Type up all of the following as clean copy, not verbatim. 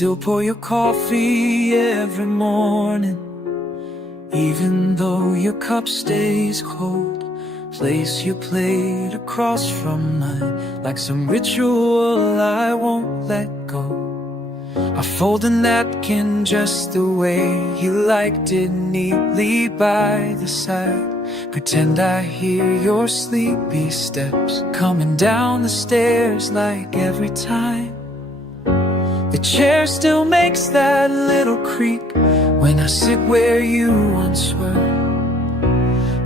still pour your coffee every morning, even though your cup stays cold. Place your plate across from mine, like some ritual I won't let go. I fold a napkin just the way you liked it, neatly by the side. Pretend I hear your sleepy steps coming down the stairs like every time. The chair still makes that little creak when I sit where you once were.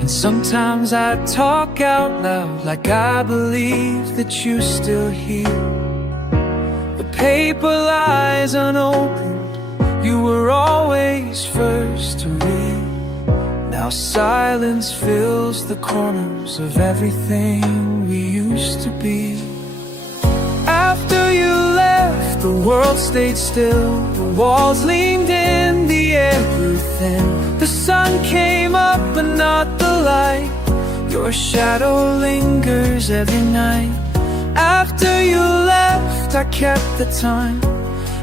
And sometimes I talk out loud like I believe that you still hear. The paper lies unopened, you were always first to read. Now silence fills the corners of everything we used to be. After you left, the world stayed still. The walls leaned in, the air grew thin. The sun came up but not the light. Your shadow lingers every night. After you left, I kept the time,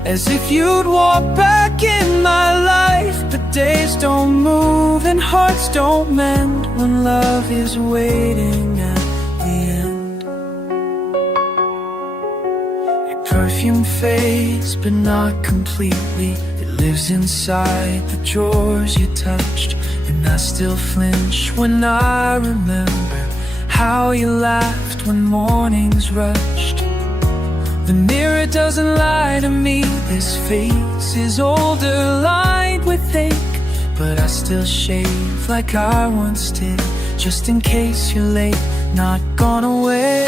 as if you'd walk back in my life. But days don't move and hearts don't mend when love is waiting at the end. Your perfume fades but not completely. It lives inside the drawers you touched, and I still flinch when I remember how you laughed when mornings rushed. The mirror doesn't lie to me, this face is older, lined with ache. But I still shave like I once did, just in case you're late, not gone away.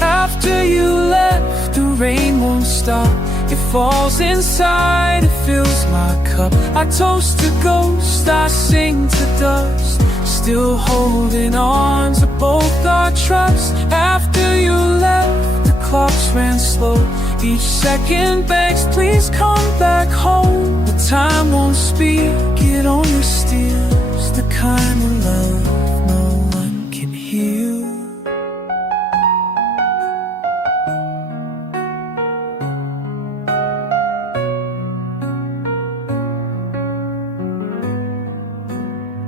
After you left, the rain won't stop. It falls inside, it fills my cup. I toast to ghosts, I sing to dust, still holding on to both our trust. After you left, the clocks ran slow. Each second begs, please come back home. The time won't speak, it only steals the kind of love no one can heal.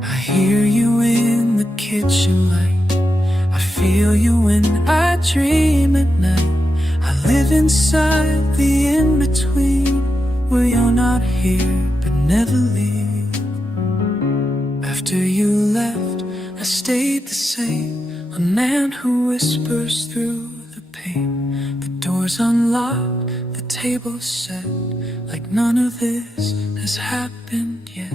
I hear you in the kitchen light, I feel you when I dream at night. I live inside the in-between, where you're not here but never leave. After you left, I stayed the same, a man who whispers through the pain. The door's unlocked, the table's set, like none of this has happened yet.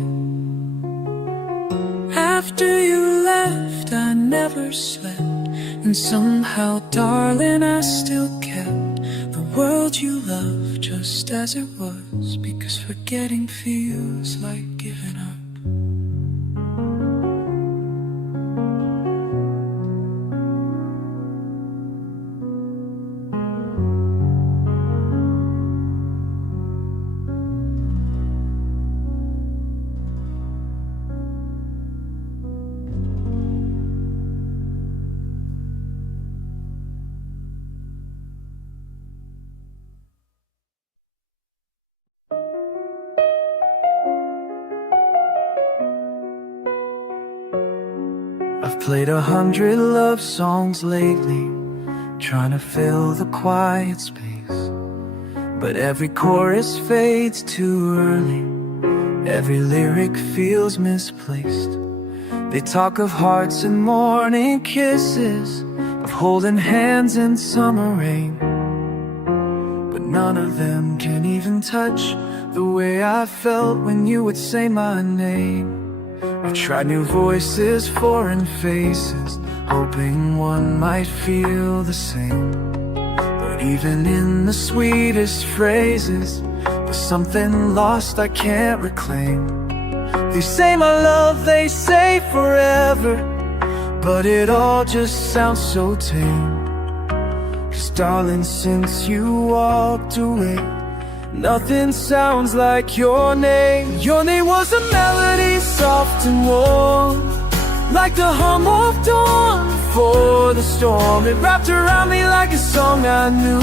After you left, I never slept, and somehow, darling, I still kept the world you loved just as it was, because forgetting feels like giving up. I've played 100 love songs lately, trying to fill the quiet space. But every chorus fades too early, every lyric feels misplaced. They talk of hearts and morning kisses, of holding hands in summer rain, but none of them can even touch the way I felt when you would say my name. I've tried new voices, foreign faces, hoping one might feel the same. But even in the sweetest phrases, there's something lost I can't reclaim. They say my love, they say forever, but it all just sounds so tame. 'Cause darling, since you walked away, nothing sounds like your name. Your name was a melody, soft and warm, like the hum of dawn before the storm. It wrapped around me like a song I knew,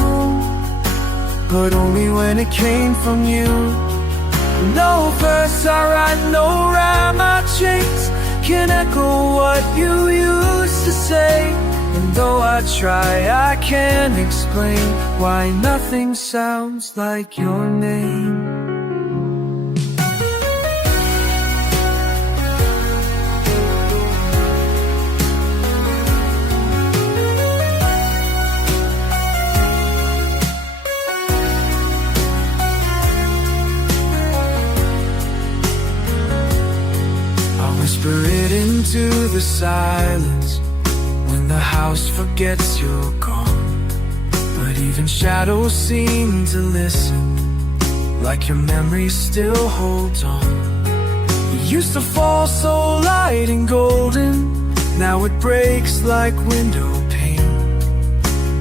but only when it came from you. No verse I write, no rhyme I chase can echo what you used to say. And though I try, I can't explain why nothing sounds like your name. Whisper it into the silence when the house forgets you're gone. But even shadows seem to listen, like your memory still holds on. You used to fall so light and golden, now it breaks like window pane.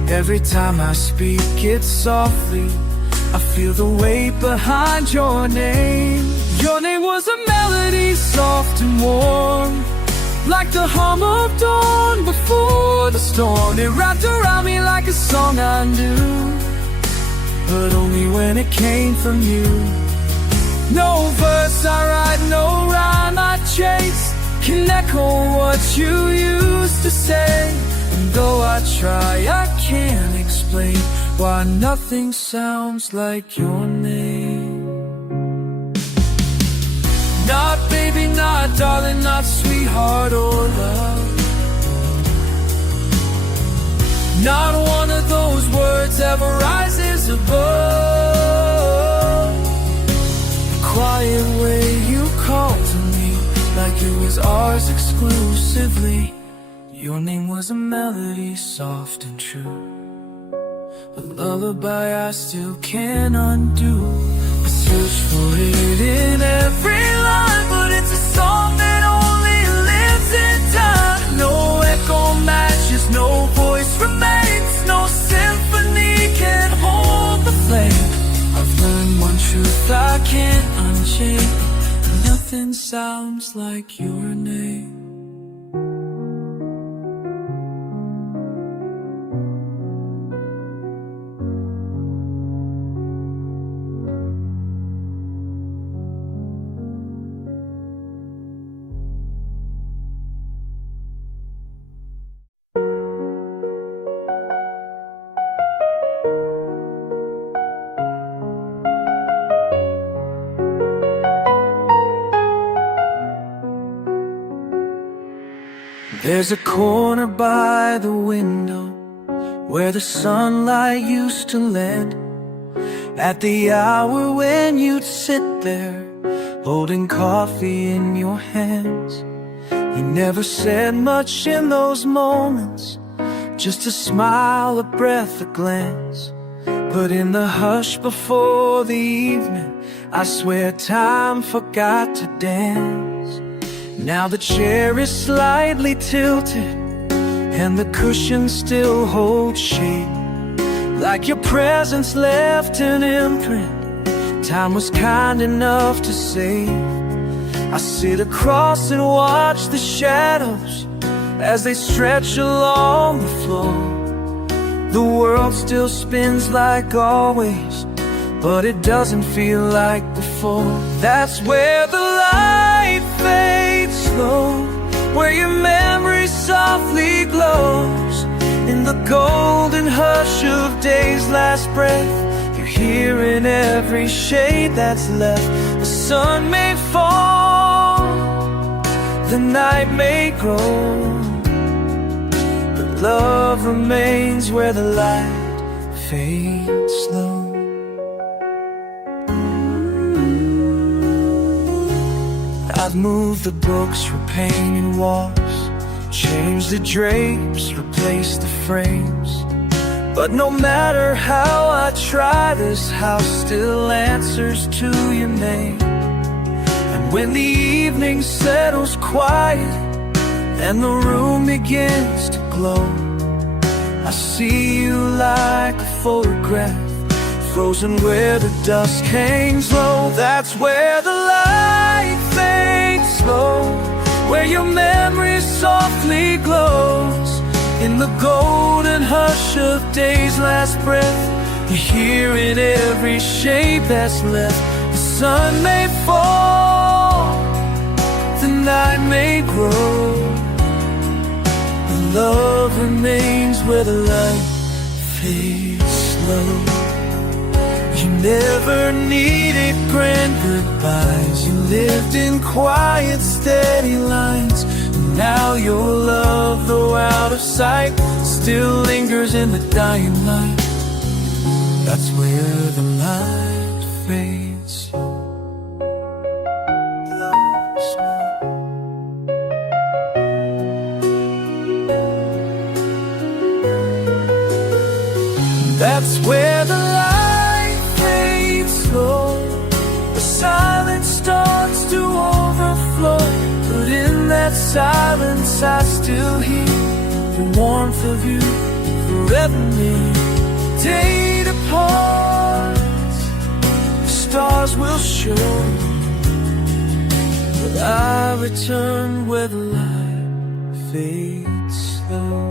Every time I speak it softly, I feel the weight behind your name. Your name was a melody, soft and warm, like the hum of dawn before the storm. It wrapped around me like a song I knew, but only when it came from you. No verse I write, no rhyme I chase can echo what you used to say. And though I try, I can't explain why nothing sounds like your name. Not baby, not darling, not sweetheart or love. Not one of those words ever rises above the quiet way you called to me, like it was ours exclusively. Your name was a melody, soft and true, a lullaby I still can't undo. I search for it in every line, but it's a song that only lives in time. No echo matches, no voice remains, no symphony can hold the flame. I've learned one truth I can't unchain: nothing sounds like your name. There's a corner by the window where the sunlight used to land. At the hour when you'd sit there, holding coffee in your hands. You never said much in those moments, just a smile, a breath, a glance. But in the hush before the evening, I swear time forgot to dance. Now the chair is slightly tilted, and the cushion still holds shape, like your presence left an imprint time was kind enough to save. I sit across and watch the shadows as they stretch along the floor. The world still spins like always, but it doesn't feel like before. That's where the light fades slow, where your memory softly glows. In the golden hush of day's last breath, you're here in every shade that's left. The sun may fall, the night may grow, but love remains where the light fades slow. I've moved the books, repainted walls, changed the drapes, replaced the frames. But no matter how I try, this house still answers to your name. And when the evening settles quiet and the room begins to glow, I see you like a photograph, frozen where the dusk hangs low. That's where the light fades slow, where your memory softly glows. In the golden hush of day's last breath, You're here in every shape that's left. The sun may fall, the night may grow, the love remains where the light fades slow. You never needed grand goodbyes. You lived in quiet, steady lines. And now your love, though out of sight, still lingers in the dying light. That's where the light fades. That's where the light fades slow. The silence starts to overflow. But in that silence I still hear the warmth of you forever near. Day departs, the stars will show, but I return where the light fades slow.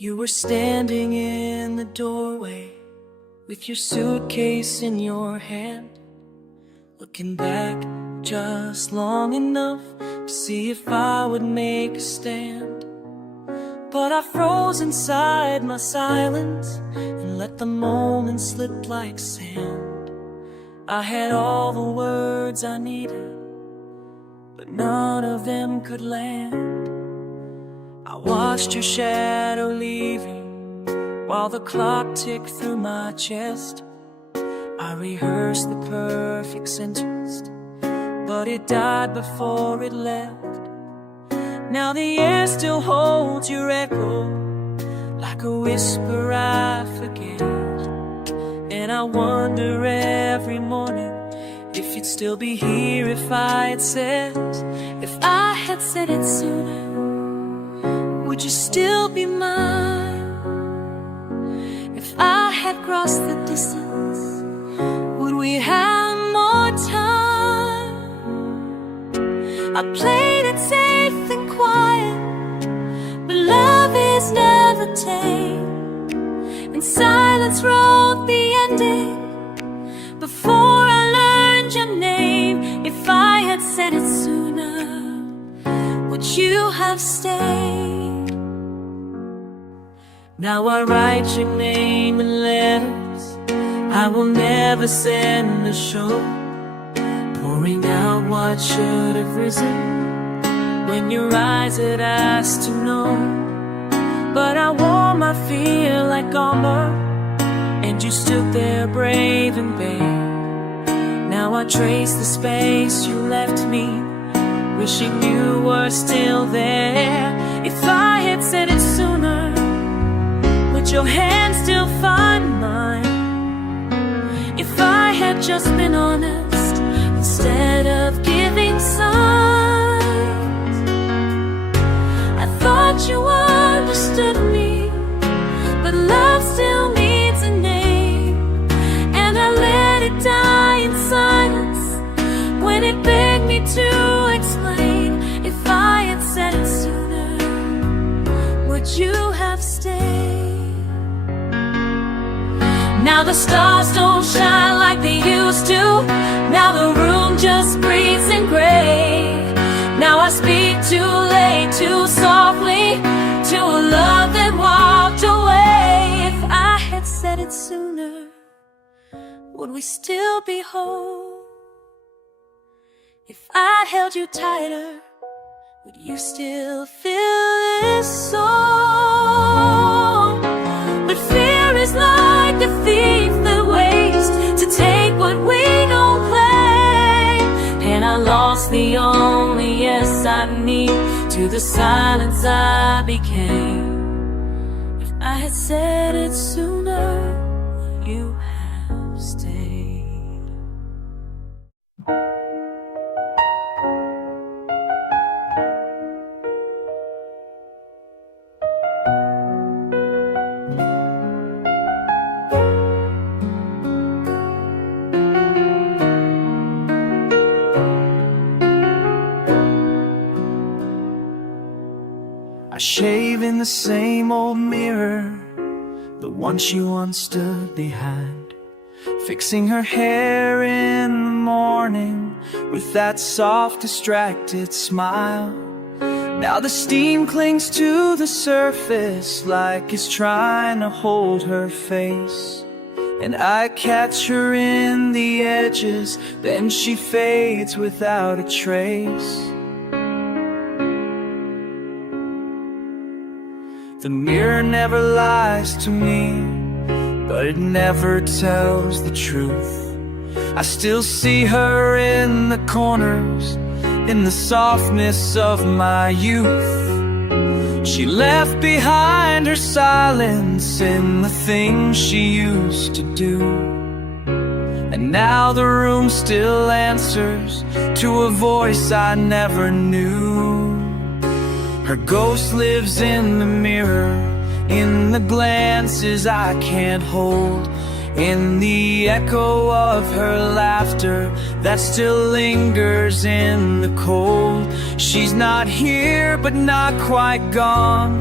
You were standing in the doorway with your suitcase in your hand, looking back just long enough to see if I would make a stand. But I froze inside my silence and let the moment slip like sand. I had all the words I needed, but none of them could land. I watched your shadow leaving while the clock ticked through my chest. I rehearsed the perfect sentence, but it died before it left. Now the air still holds your echo like a whisper I forget. And I wonder every morning if you'd still be here if I had said, if I had said it sooner, would you still be mine? If I had crossed the distance, would we have more time? I played it safe and quiet, but love is never tame. And silence wrote the ending before I learned your name. If I had said it sooner, would you have stayed? Now I write your name in letters I will never send a show, pouring out what should have risen when your eyes had asked to know. But I wore my fear like armor, and you stood there brave and bare. Now I trace the space you left me, wishing you were still there. If I had said it sooner, would your hand still find mine? If I had just been honest instead of giving signs. I thought you understood me, but love still needs a name. And I let it die in silence when it begged me to explain. If I had said it sooner, would you have stayed? Now the stars don't shine like they used to. Now the room just breathes in gray. Now I speak too late, too softly, to a love that walked away. If I had said it sooner, would we still be whole? If I held you tighter, would you still feel this soul? But fear is like a thief that waits to take what we don't claim. And I lost the only yes I need to the silence I became. If I had said it sooner, you I shave in the same old mirror, the one she once stood behind, fixing her hair in the morning with that soft, distracted smile. Now the steam clings to the surface like it's trying to hold her face, and I catch her in the edges, then she fades without a trace. The mirror never lies to me, but it never tells the truth. I still see her in the corners, in the softness of my youth. She left behind her silence in the things she used to do, and now the room still answers to a voice I never knew. Her ghost lives in the mirror, in the glances I can't hold, in the echo of her laughter that still lingers in the cold. She's not here but not quite gone.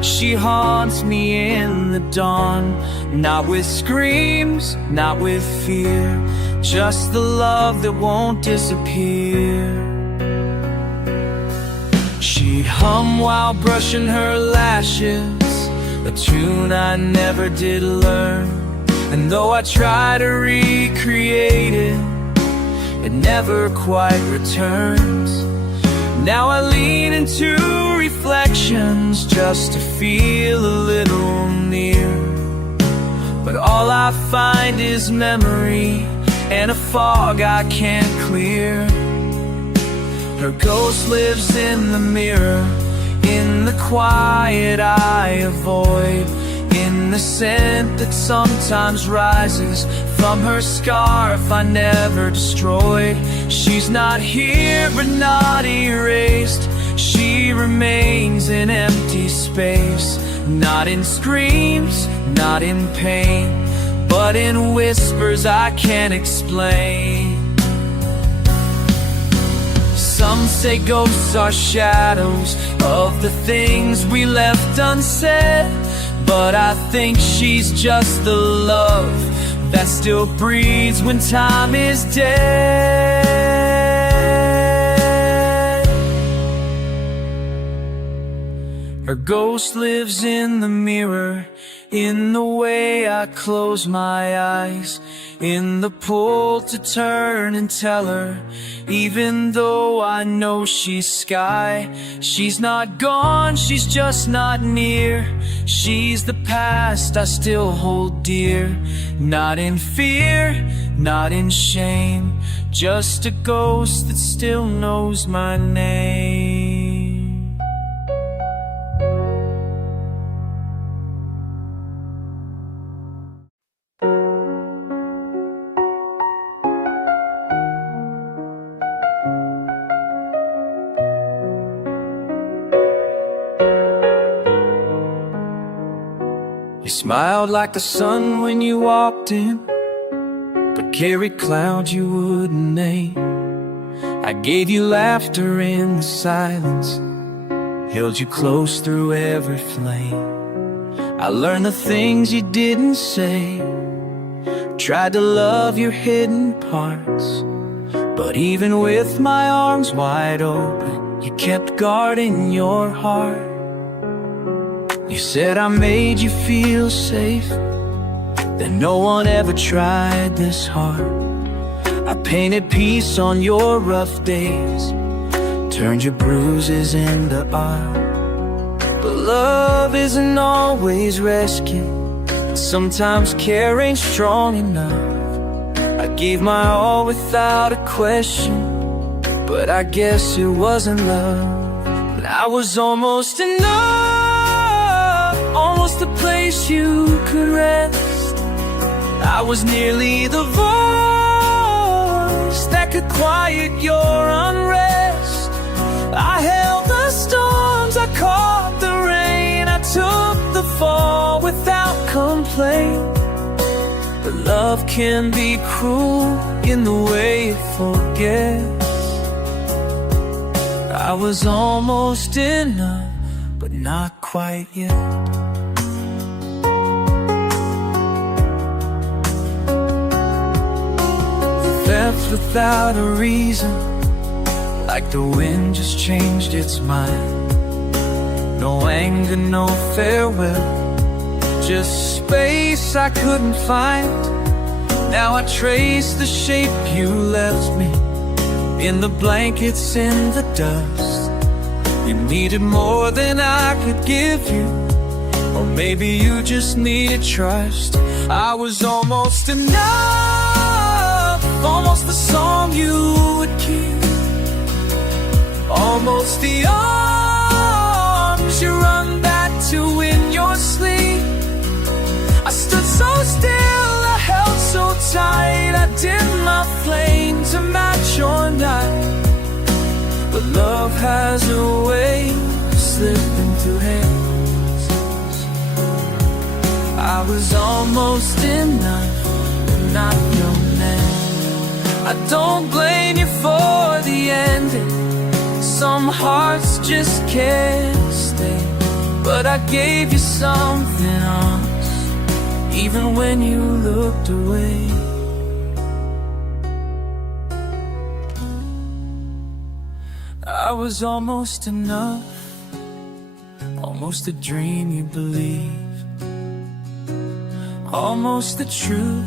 She haunts me in the dawn, not with screams, not with fear, just the love that won't disappear. She'd hum while brushing her lashes, a tune I never did learn. And though I try to recreate it, it never quite returns. Now I lean into reflections just to feel a little near, but all I find is memory and a fog I can't clear. Her ghost lives in the mirror, in the quiet I avoid, in the scent that sometimes rises from her scarf I never destroyed. She's not here but not erased. She remains in empty space, not in screams, not in pain, but in whispers I can't explain. Some say ghosts are shadows of the things we left unsaid, but I think she's just the love that still breathes when time is dead. Her ghost lives in the mirror, in the way I close my eyes, in the pull to turn and tell her, even though I know she's sky. She's not gone, she's just not near. She's the past I still hold dear, not in fear, not in shame, just a ghost that still knows my name. You smiled like the sun when you walked in, but carried clouds you wouldn't name. I gave you laughter in the silence, held you close through every flame. I learned the things you didn't say, tried to love your hidden parts, but even with my arms wide open, you kept guarding your heart. You said I made you feel safe, that no one ever tried this hard. I painted peace on your rough days, turned your bruises into art. But love isn't always rescue, sometimes care ain't strong enough. I gave my all without a question, but I guess it wasn't love. And I was almost enough, almost the place you could rest. I was nearly the voice that could quiet your unrest. I held the storms, I caught the rain, I took the fall without complaint. But love can be cruel in the way it forgets. I was almost enough, but but not quite yet. Left without a reason, like the wind just changed its mind. No anger, no farewell, just space I couldn't find. Now I trace the shape you left me, in the blankets, in the dust. You needed more than I could give you, or maybe you just needed trust. I was almost enough, almost the song you would keep, almost the arms you run back to in your sleep. I stood so still, I held so tight, I dimmed my flame to match your night. But love has a way of slipping through hands. I was almost enough, but not your man. I don't blame you for the ending, some hearts just can't stay. But I gave you something honest, even when you looked away. I was almost enough, almost a dream you believe, almost the truth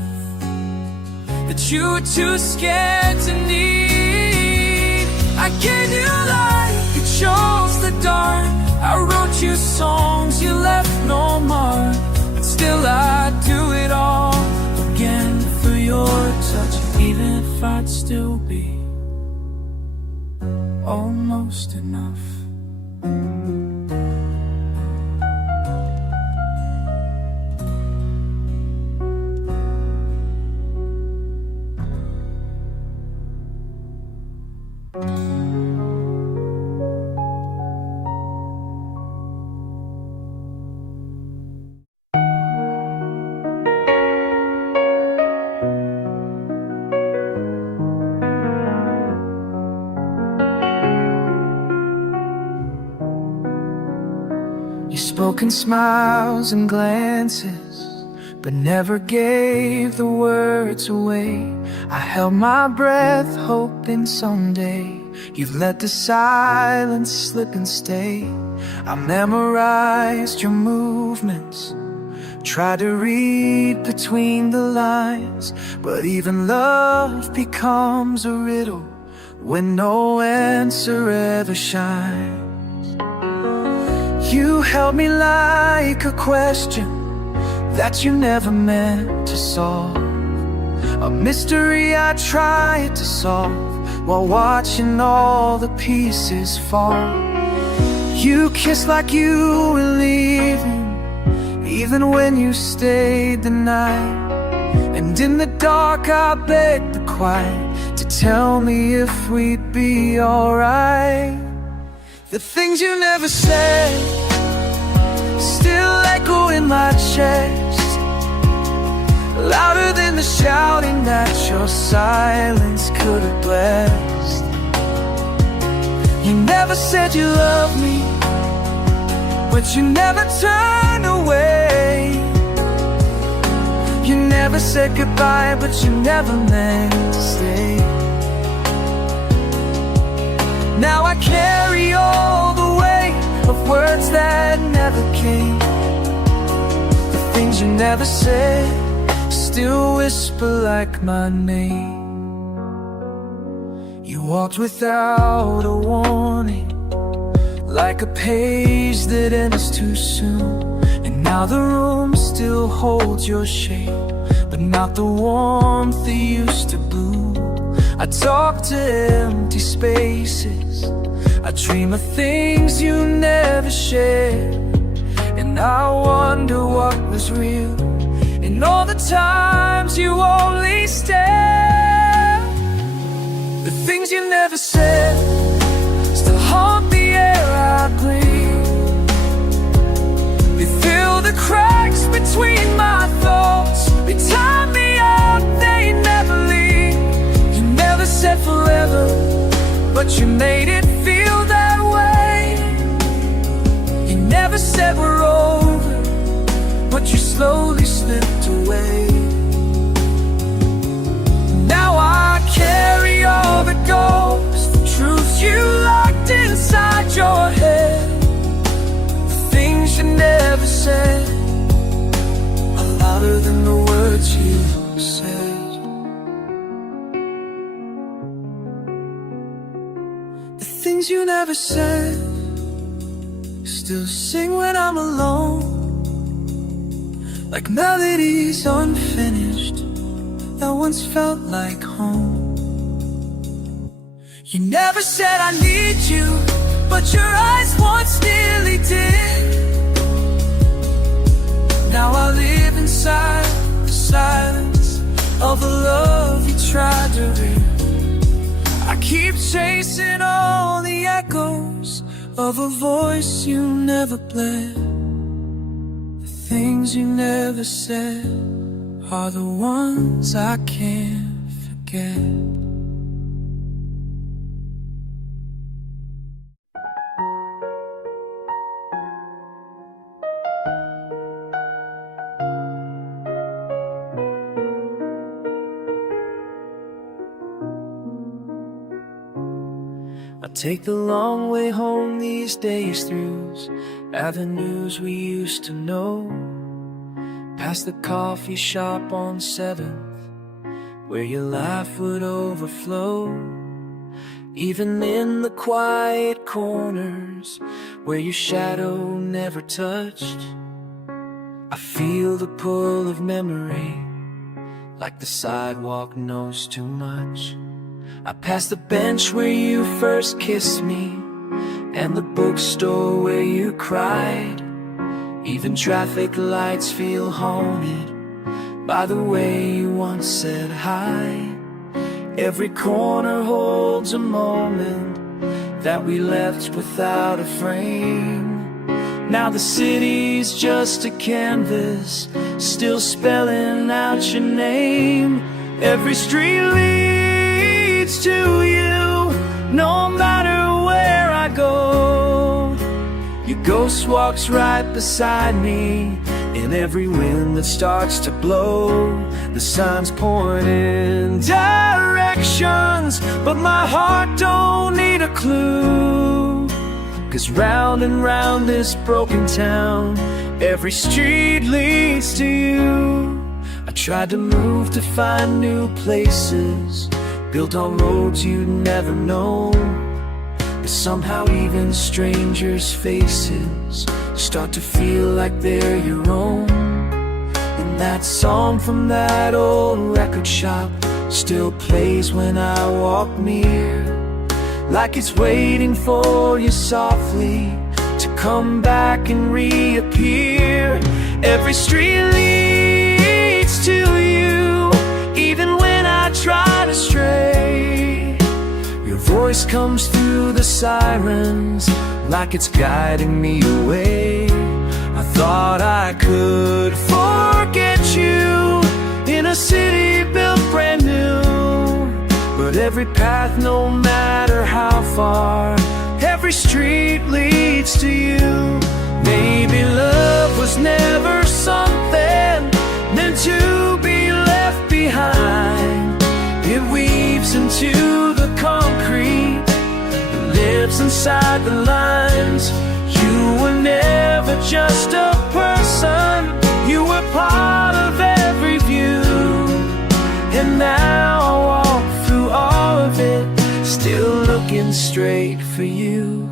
that you were too scared to need. I gave you light, you chose the dark. I wrote you songs, you left no mark. But still I'd do it all again for your touch, even if I'd still be almost enough. You spoke in smiles and glances, but never gave the words away. I held my breath, hoping someday you'd let the silence slip and stay. I memorized your movements, tried to read between the lines, but even love becomes a riddle when no answer ever shines. You held me like a question that you never meant to solve, a mystery I tried to solve while watching all the pieces fall. You kissed like you were leaving, even when you stayed the night. And in the dark I begged the quiet to tell me if we'd be alright. The things you never said still echo in my chest, louder than the shouting that your silence could have blessed. You never said you loved me, but you never turned away. You never said goodbye, but you never meant to stay. Now I carry all the weight of words that never came. The things you never said still whisper like my name. You walked without a warning, like a page that ends too soon. And now the room still holds your shape, but not the warmth that used to bloom. I talk to empty spaces, I dream of things you never shared, and I wonder what was real in all the times you only stared. The things you never said still haunt the air I breathe. They fill the cracks between my thoughts, they tie me up, they never leave. You never said forever, but you made it feel that way. You never never said we're over, but you slowly slipped away. Now I carry all the ghosts, the truths you locked inside your head, the things you never said are louder than the words you said. The things you never said still sing when I'm alone, like melodies unfinished that once felt like home. You never said I need you, but your eyes once nearly did. Now I live inside the silence of a love you tried to read. I keep chasing all the echoes of a voice you never bled. The things you never said are the ones I can't forget. I take the long way home these days through avenues we used to know, past the coffee shop on 7th, where your laugh would overflow. Even in the quiet corners where your shadow never touched, I feel the pull of memory, like the sidewalk knows too much. I pass the bench where you first kissed me, and the bookstore where you cried. Even traffic lights feel haunted by the way you once said hi. Every corner holds a moment that we left without a frame. Now the city's just a canvas, still spelling out your name. Every street leads to you, no matter where I go. Your ghost walks right beside me in every wind that starts to blow. The signs point in directions, but my heart don't need a clue. 'Cause round and round this broken town, every street leads to you. I tried to move to find new places, built on roads you'd never know. But somehow even strangers' faces start to feel like they're your own. And that song from that old record shop still plays when I walk near, like it's waiting for you softly to come back and reappear. Every street leads to you, even when I try to stray. Your voice comes through the sirens like it's guiding me away. I thought I could forget you in a city built brand new, but every path, no matter how far, every street leads to you. Maybe love was never something meant to be left behind. It weaves into the concrete, it lives inside the lines. You were never just a person, you were part of every view. And now I walk through all of it, still looking straight for you.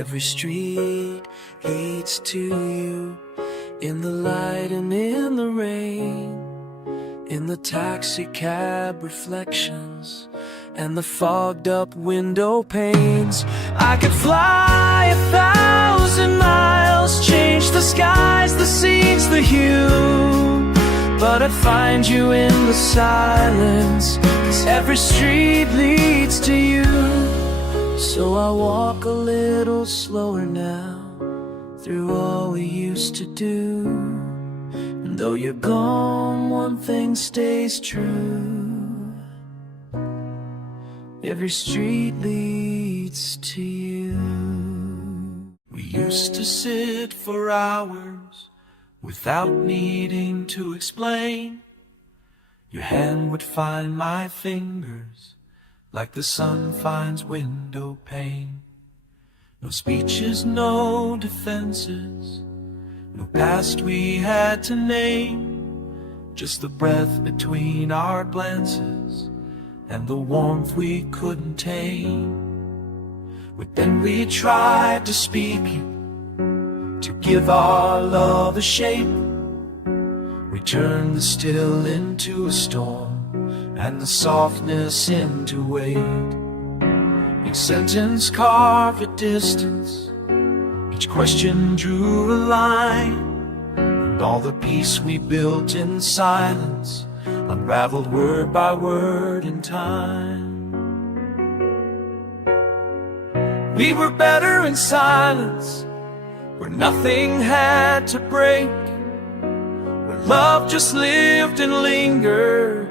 Every street leads to you, in the light and in the rain, in the taxi cab reflections and the fogged up window panes. I could fly 1,000 miles, change the skies, the scenes, the hue, but I'd find you in the silence, 'cause every street leads to you. So I walk a little slower now, through all we used to do. And though you're gone, one thing stays true: every street leads to you. We used to sit for hours without needing to explain. Your hand would find my fingers like the sun finds window pane. No speeches, no defenses, no past we had to name, just the breath between our glances and the warmth we couldn't tame. But then we tried to speak you, to give our love a shape. We turned the still into a storm and the softness into weight. Each sentence carved a distance, each question drew a line, and all the peace we built in silence unraveled word by word in time. We were better in silence, where nothing had to break, where love just lived and lingered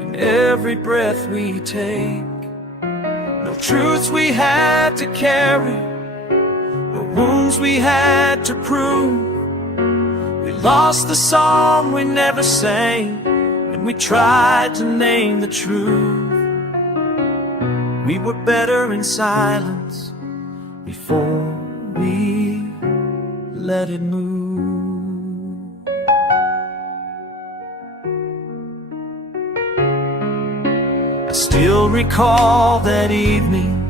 in every breath we take. No truths we had to carry, no wounds we had to prove. We lost the song we never sang, and we tried to name the truth. We were better in silence before we let it move. I still recall that evening.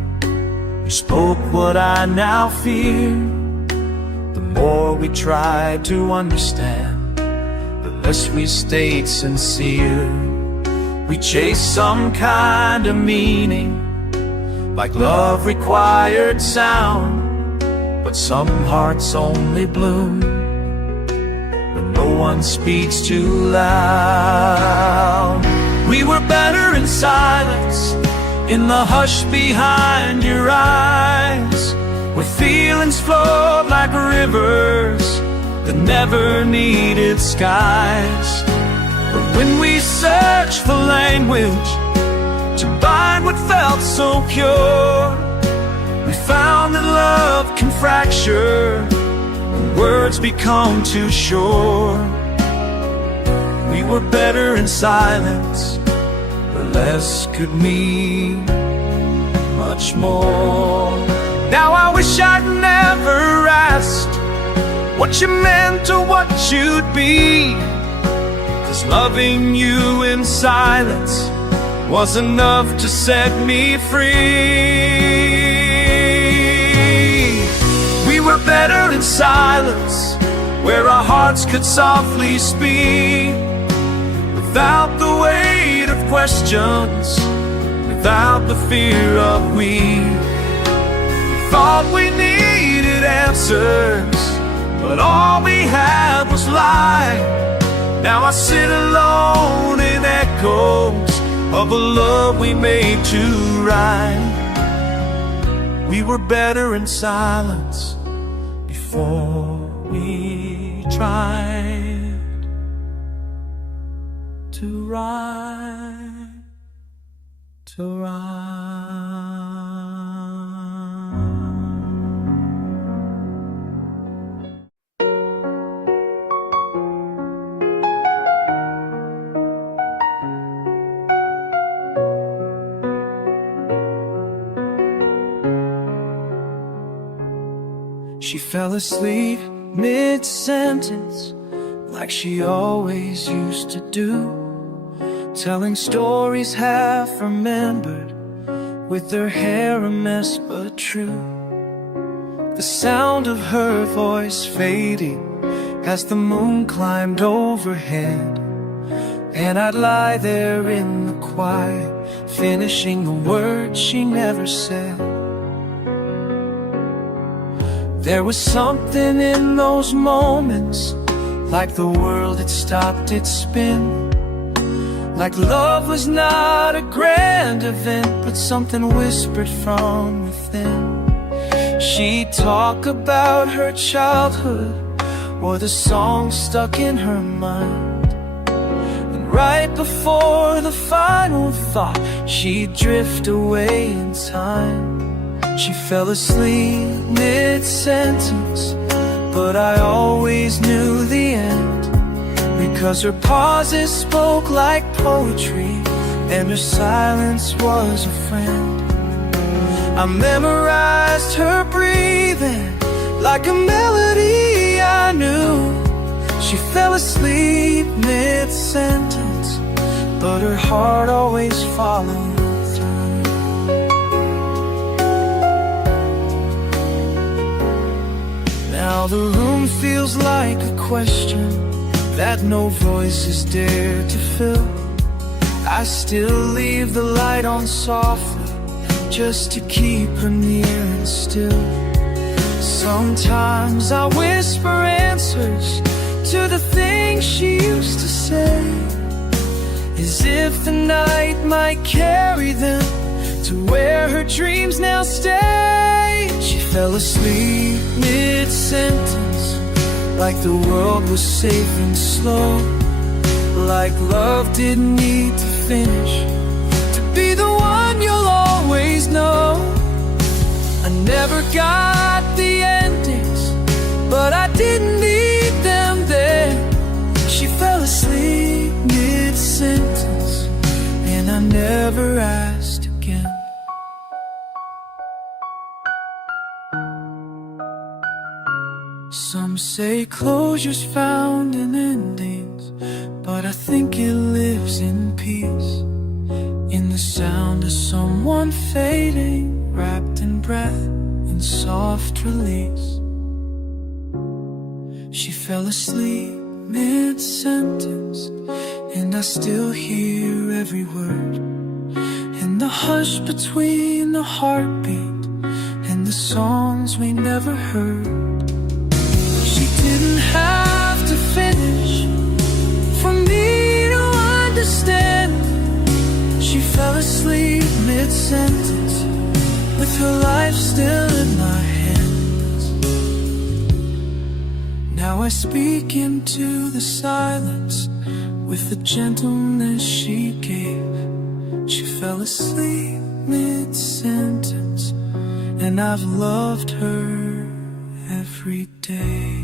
You spoke what I now fear. The more we tried to understand, the less we stayed sincere. We chased some kind of meaning, like love required sound, but some hearts only bloom when no one speaks too loud. We were better in silence, in the hush behind your eyes, where feelings flowed like rivers that never needed skies. But when we searched for language to bind what felt so pure, we found that love can fracture when words become too sure. We were better in silence, but less could mean much more. Now I wish I'd never asked what you meant or what you'd be, 'cause loving you in silence was enough to set me free. We were better in silence, where our hearts could softly speak, without the weight of questions, without the fear of we thought we needed answers, but all we had was light. Now I sit alone in echoes of a love we made to right. We were better in silence before we tried to right, to right. She fell asleep mid-sentence, like she always used to do, telling stories half remembered, with her hair a mess but true. The sound of her voice fading as the moon climbed overhead, and I'd lie there in the quiet, finishing the words she never said. There was something in those moments, like the world had stopped its spin, like love was not a grand event, but something whispered from within. She'd talk about her childhood, or the song stuck in her mind, and right before the final thought, she'd drift away in time. She fell asleep mid-sentence, but I always knew the end, because her pauses spoke like poetry, and her silence was a friend. I memorized her breathing like a melody I knew. She fell asleep mid-sentence, but her heart always followed through. Now the room feels like a question that no voices dare to fill. I still leave the light on softly, just to keep her near and still. Sometimes I whisper answers to the things she used to say, as if the night might carry them to where her dreams now stay. She fell asleep mid-sentence, like the world was safe and slow, like love didn't need to finish to be the one you'll always know. I never got the endings, but I didn't need them there. She fell asleep mid-sentence, and I never asked again. Some say closure's found in endings, but I think it lives in peace, in the sound of someone fading, wrapped in breath and soft release. She fell asleep mid-sentence, and I still hear every word, in the hush between the heartbeat and the songs we never heard. She didn't have to finish for me to understand. She fell asleep mid-sentence, with her life still in my hands. Now I speak into the silence with the gentleness she gave. She fell asleep mid-sentence, and I've loved her every day.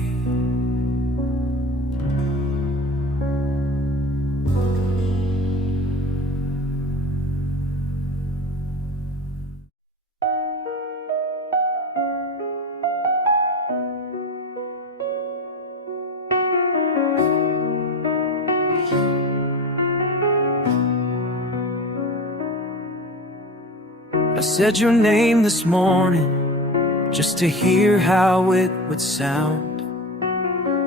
I said your name this morning, just to hear how it would sound,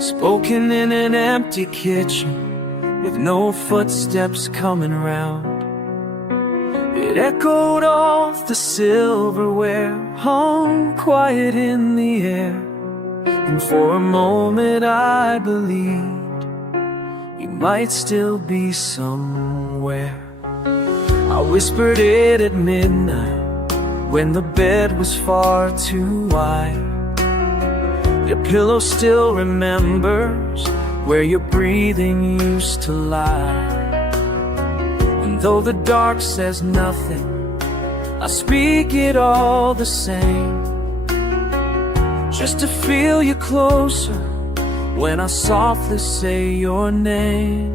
spoken in an empty kitchen, with no footsteps coming around. It echoed off the silverware, hung quiet in the air, and for a moment I believed you might still be somewhere. I whispered it at midnight, when the bed was far too wide. Your pillow still remembers where your breathing used to lie. And though the dark says nothing, I speak it all the same, just to feel you closer when I softly say your name.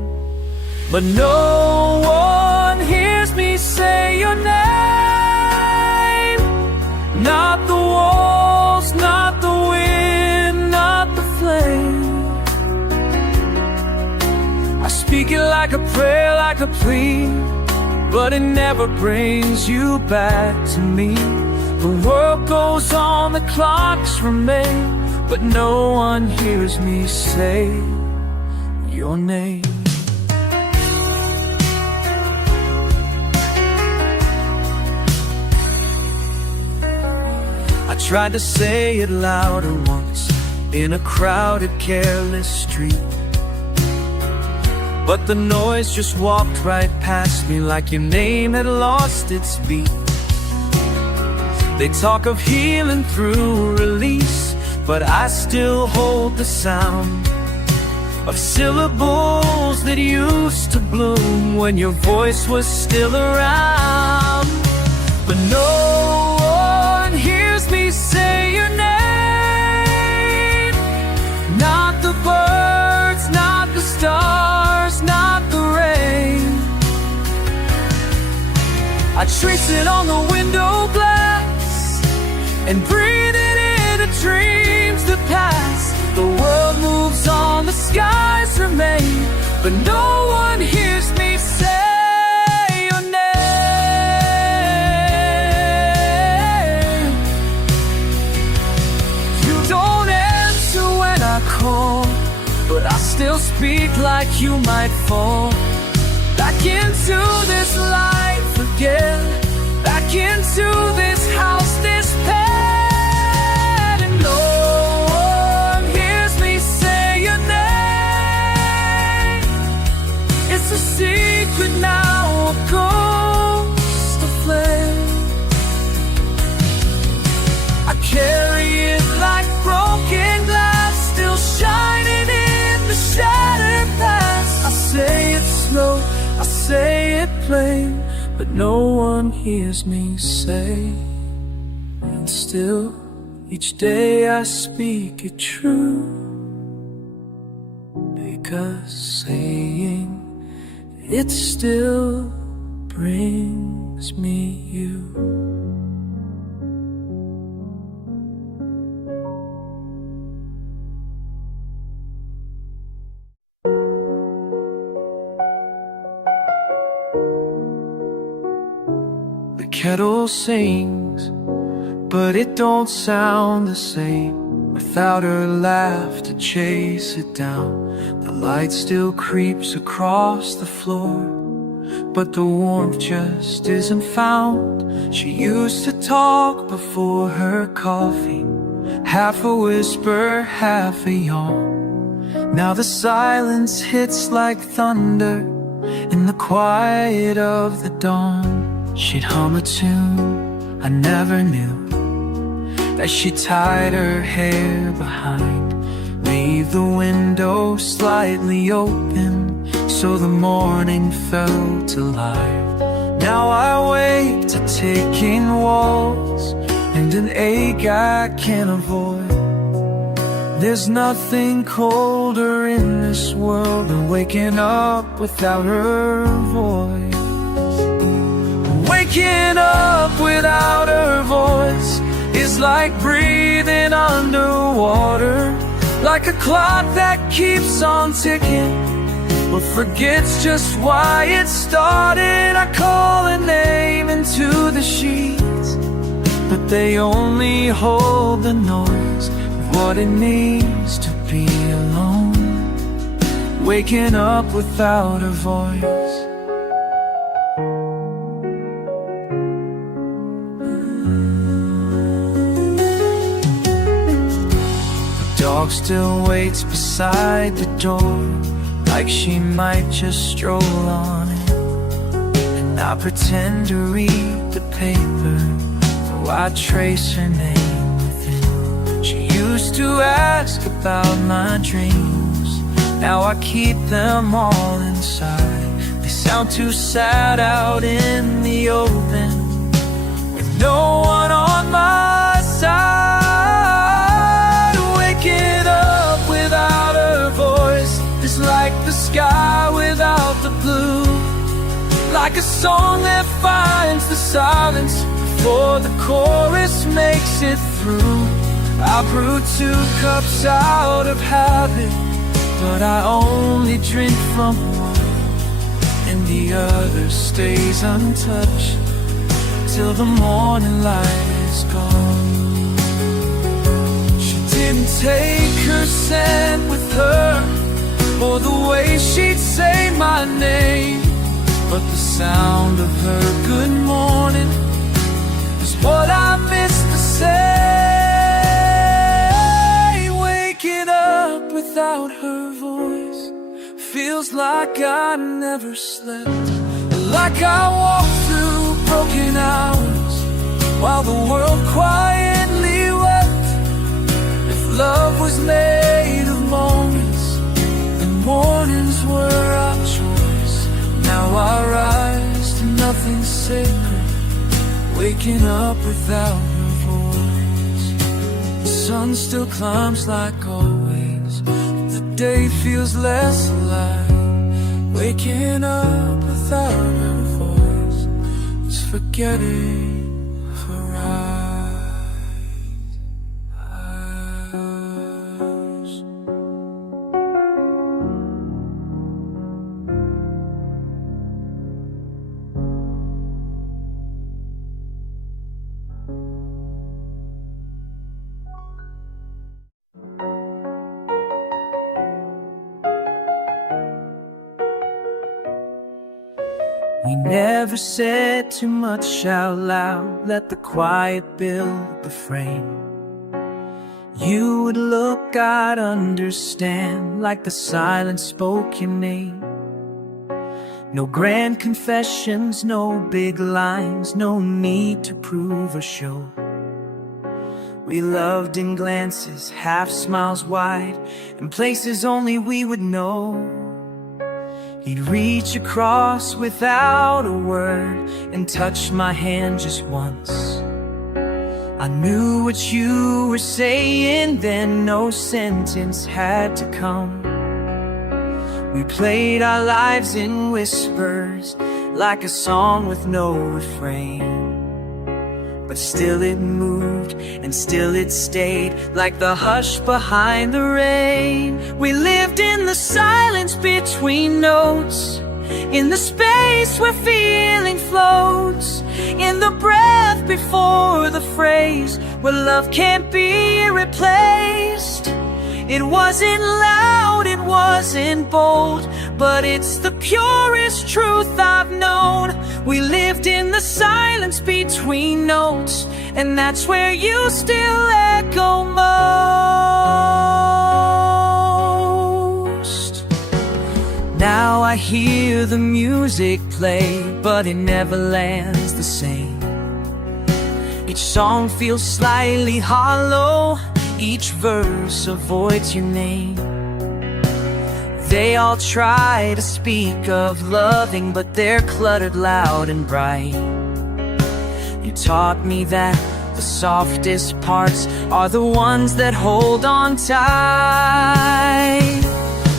But no one hears me say your name. Not the walls, not the wind, not the flame. I speak it like a prayer, like a plea, but it never brings you back to me. The world goes on, the clocks remain, but no one hears me say your name. I tried to say it louder once, in a crowded, careless street, but the noise just walked right past me, like your name had lost its beat. They talk of healing through release, but I still hold the sound of syllables that used to bloom when your voice was still around. But no one hears tracing on the window glass and breathing in the dreams that pass. The world moves on, the skies remain, but no one hears me say your name. You don't answer when I call, but I still speak like you might fall back into this life again, back into this house, this bed, and no one hears me say your name. It's a secret now, a ghost aflame. I carry it like broken glass, still shining in the shattered past. I say it slow, I say it plain, but no one hears me say. And still, each day I speak it true, because saying it still brings me you. Kettle sings, but it don't sound the same without her laugh to chase it down. The light still creeps across the floor, but the warmth just isn't found. She used to talk before her coffee, half a whisper, half a yawn. Now the silence hits like thunder in the quiet of the dawn. She'd hum a tune I never knew, that she tied her hair behind, leave the window slightly open so the morning felt alive. Now I wake to ticking walls and an ache I can't avoid. There's nothing colder in this world than waking up without her voice. Waking up without her voice is like breathing underwater, like a clock that keeps on ticking but forgets just why it started. I call a name into the sheets, but they only hold the noise of what it means to be alone. Waking up without her voice. Dog still waits beside the door, like she might just stroll on in. And I pretend to read the paper, though I trace her name within. She used to ask about my dreams, now I keep them all inside. They sound too sad out in the open, with no one on my side. Without her voice is like the sky without the blue, like a song that finds the silence before the chorus makes it through. I brew 2 cups out of habit, but I only drink from one, and the other stays untouched till the morning light is gone. Didn't take her scent with her, or the way she'd say my name, but the sound of her good morning is what I miss to say. Waking up without her voice feels like I never slept, like I walked through broken hours while the world quietly wept. Love was made of moments, and mornings were our choice. Now I rise to nothing sacred, waking up without her voice. The sun still climbs like always, the day feels less alive. Waking up without her voice, notes, forgetting horizons. We never said too much out loud, let the quiet build the frame. You would look, I'd understand, like the silence spoke your name. No grand confessions, no big lines, no need to prove or show. We loved in glances, half smiles wide, in places only we would know. He'd reach across without a word and touch my hand just once. I knew what you were saying then, no sentence had to come. We played our lives in whispers, like a song with no refrain. But still it moved, and still it stayed, like the hush behind the rain. We lived in the silence between notes, in the space where feeling floats, in the breath before the phrase, where love can't be replaced. It wasn't loud, it wasn't bold, but it's the purest truth I've known. We lived in the silence between notes, and that's where you still echo most. Now I hear the music play, but it never lands the same. Each song feels slightly hollow, each verse avoids your name. They all try to speak of loving, but they're cluttered loud and bright. You taught me that the softest parts are the ones that hold on tight.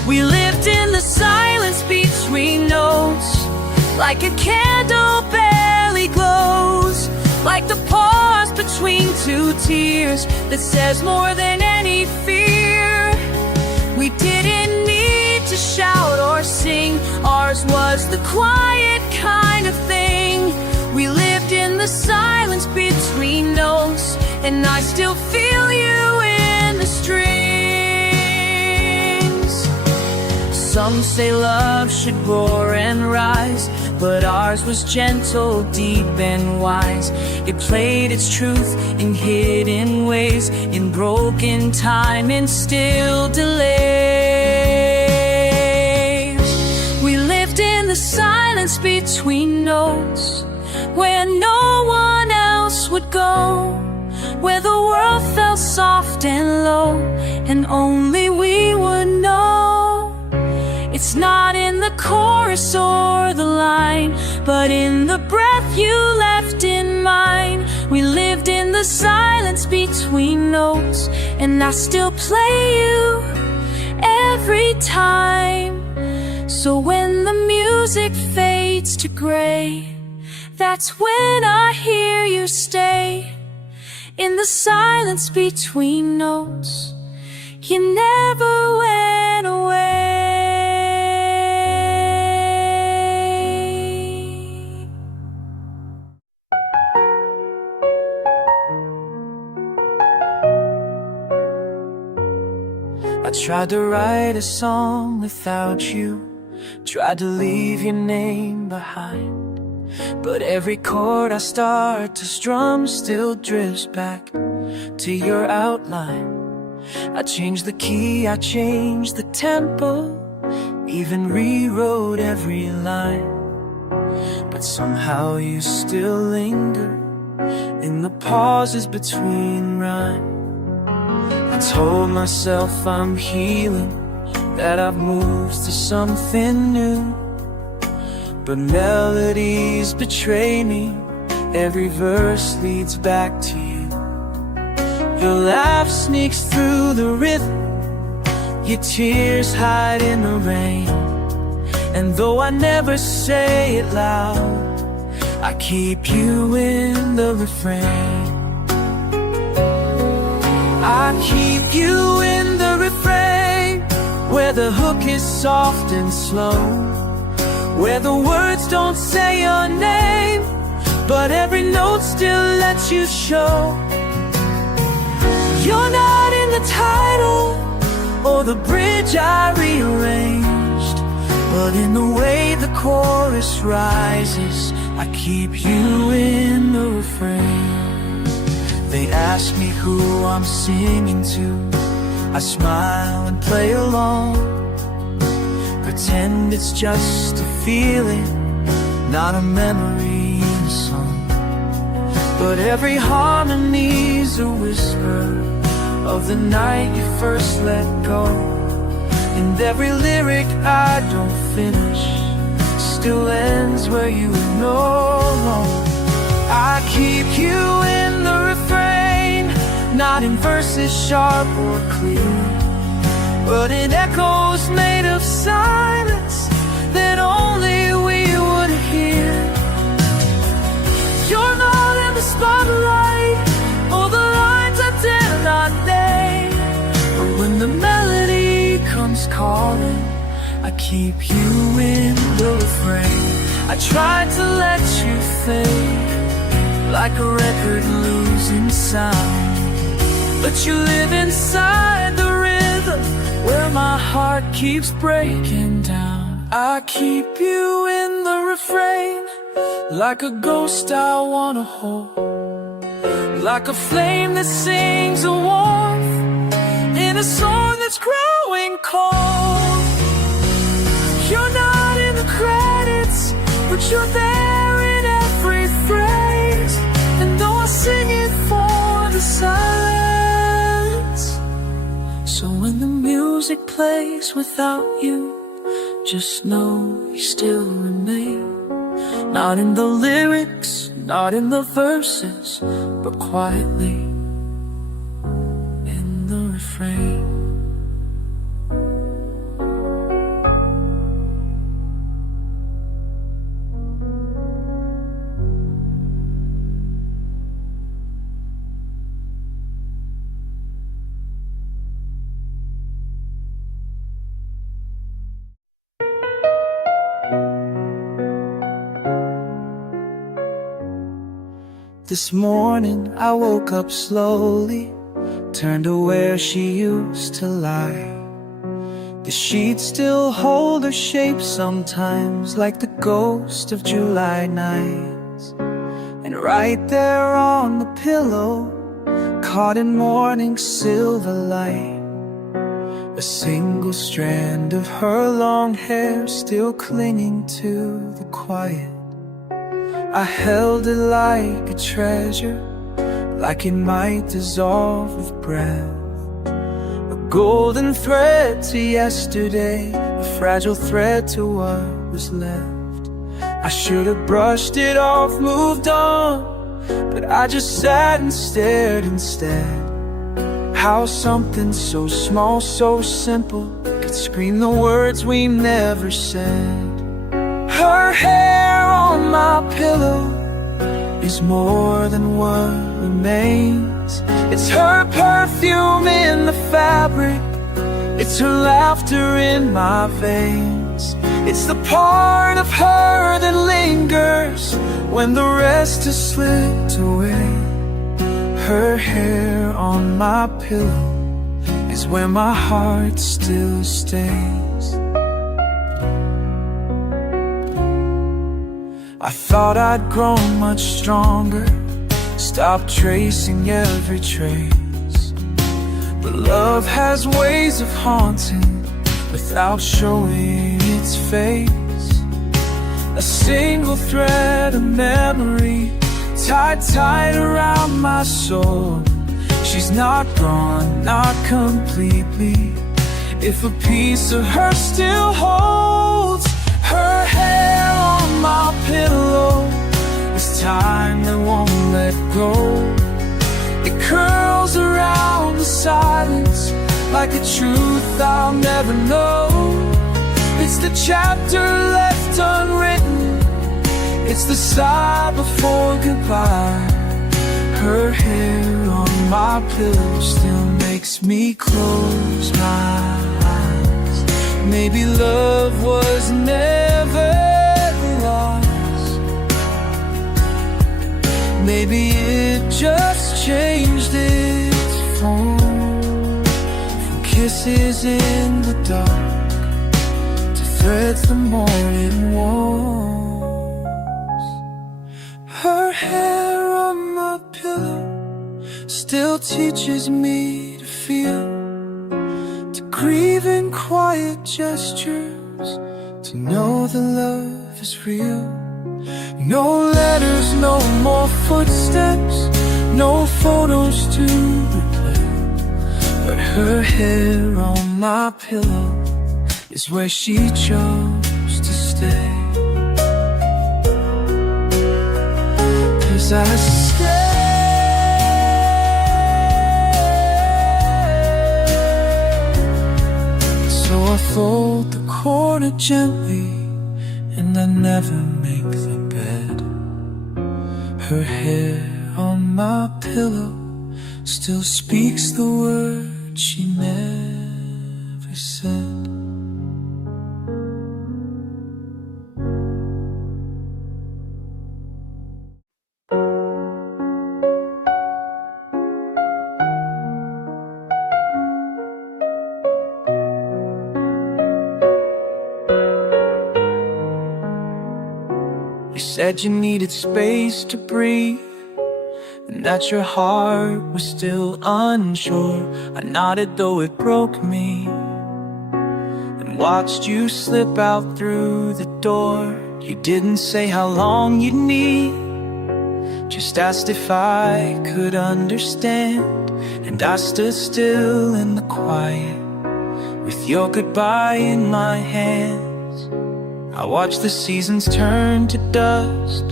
We lived in the silence between notes, like a candle barely glows, like the pause between two tears that says more than any fear. We didn't need to shout or sing, ours was the quiet kind of thing. We lived in the silence between notes, and I still feel you in the strings. Some say love should roar and rise, but ours was gentle, deep and wise. It played its truth in hidden ways, in broken time and still delays. We lived in the silence between notes, where no one else would go, where the world felt soft and low, and only we would know. It's not in the chorus or the line, but in the breath you left in mine. We lived in the silence between notes, and I still play you every time. So when the music fades to gray, that's when I hear you stay. In the silence between notes, you never went away. I tried to write a song without you, tried to leave your name behind, but every chord I start to strum still drifts back to your outline. I changed the key, I changed the tempo, even rewrote every line, but somehow you still linger in the pauses between rhyme. I told myself I'm healing, that I've moved to something new, but melodies betray me, every verse leads back to you. Your laugh sneaks through the rhythm, your tears hide in the rain, and though I never say it loud, I keep you in the refrain. I keep you in the refrain, where the hook is soft and slow, where the words don't say your name, but every note still lets you show. You're not in the title or the bridge I rearranged, but in the way the chorus rises, I keep you in the refrain. They ask me who I'm singing to, I smile and play along, pretend it's just a feeling, not a memory in a song. But every harmony's a whisper of the night you first let go, and every lyric I don't finish still ends where you know. I keep you in the refrain, not in verses sharp or clear, but in echoes made of silence that only we would hear. You're not in the spotlight or the lines I dare not name, but when the melody comes calling, I keep you in the refrain. I try to let you fade like a record losing sound, but you live inside the rhythm where my heart keeps breaking down. I keep you in the refrain, like a ghost I wanna hold, like a flame that sings a warmth in a song that's growing cold. You're not in the credits, but you're there in every phrase, and though I sing it for the silence, so when the music plays without you, just know you still remain. Not in the lyrics, not in the verses, but quietly in the refrain. This morning I woke up slowly, turned to where she used to lie. The sheets still hold her shape sometimes, like the ghost of July nights. And right there on the pillow, caught in morning silver light, a single strand of her long hair still clinging to the quiet. I held it like a treasure, like it might dissolve with breath. A golden thread to yesterday, a fragile thread to what was left. I should have brushed it off, moved on, but I just sat and stared instead. How something so small, so simple, could scream the words we never said. Her hair on my pillow is more than what remains. It's her perfume in the fabric, it's her laughter in my veins. It's the part of her that lingers when the rest has slipped away. Her hair on my pillow is where my heart still stays. I thought I'd grown much stronger, stopped tracing every trace, but love has ways of haunting without showing its face. A single thread of memory tied tight around my soul. She's not gone, not completely, if a piece of her still holds. Her hair on my pillow is time that won't let go. It curls around the silence like a truth I'll never know. It's the chapter left unwritten It's the sigh before goodbye. Her hair on my pillow still makes me close my eyes. Maybe love was never lost. Maybe it just changed its form, from kisses in the dark to threads the morning warms. Her hair on my pillow still teaches me to feel, to grieve in quiet gestures, to know the love is real. No letters, no more footsteps, no photos to replay, but her hair on my pillow is where she chose to stay. 'Cause I so I fold the corner gently, and I never make the bed. Her hair on my pillow still speaks the words she never said. You said you needed space to breathe, and that your heart was still unsure. I nodded though it broke me, and watched you slip out through the door. You didn't say how long you'd need, just asked if I could understand. And I stood still in the quiet, with your goodbye in my hands. I watched the seasons turn to dust,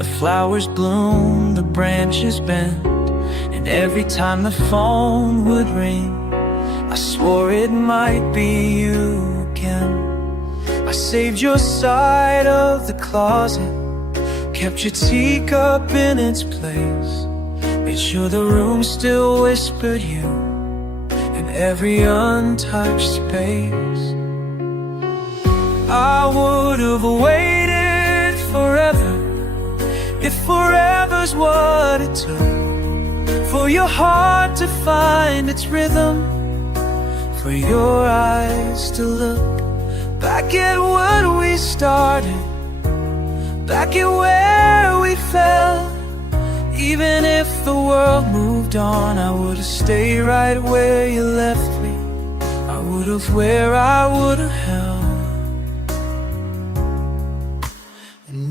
the flowers bloom, the branches bend, and every time the phone would ring, I swore it might be you again. I saved your side of the closet, kept your teacup in its place, made sure the room still whispered you in every untouched space. I would have waited forever, if forever's what it took, for your heart to find its rhythm, for your eyes to look back at what we started, back at where we fell. Even if the world moved on, I would have stayed right where you left me. I would have where I would have held.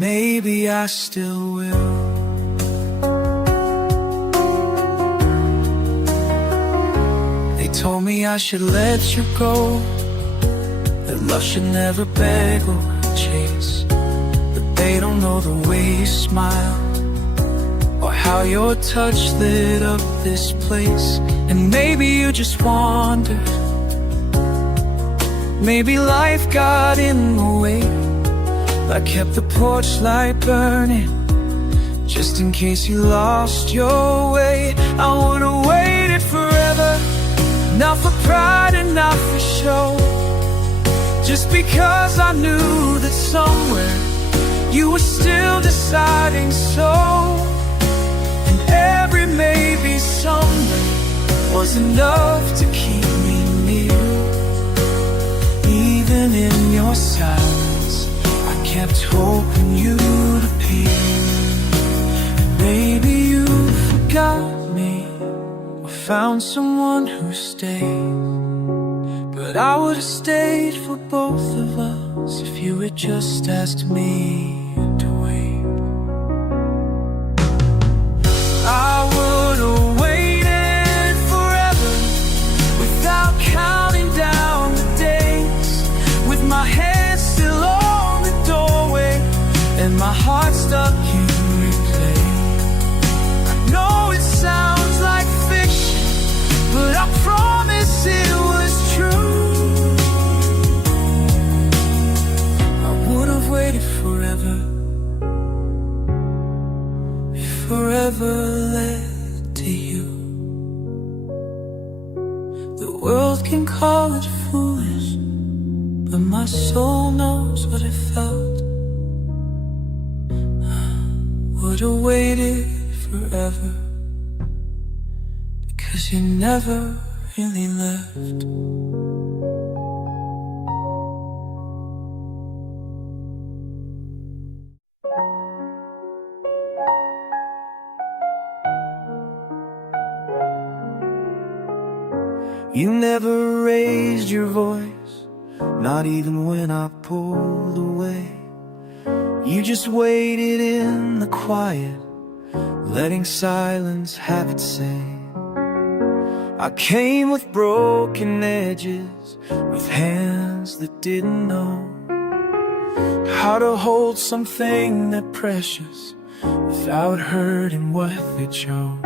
Maybe I still will. They told me I should let you go, that love should never beg or chase, but they don't know the way you smile, or how your touch lit up this place. And maybe you just wandered, maybe life got in the way. I kept the porch light burning, just in case you lost your way. I would've waited forever, not for pride and not for show, just because I knew that somewhere you were still deciding so. And every maybe someday was enough to keep me near. Even in your silence, kept hoping you'd appear. Maybe you forgot me, or found someone who stayed, but I would have stayed for both of us if you had just asked me to wait. I would have waited forever, without counting down the days, with my head still on the doorway and my heart stuck in replay. I know it sounds like fiction, but I promise it was true. I would have waited forever, can call it foolish, but my soul knows what it felt. Would've waited forever, because you never really left. You never raised your voice, not even when I pulled away. You just waited in the quiet, letting silence have its say. I came with broken edges, with hands that didn't know how to hold something that precious without hurting what they chose.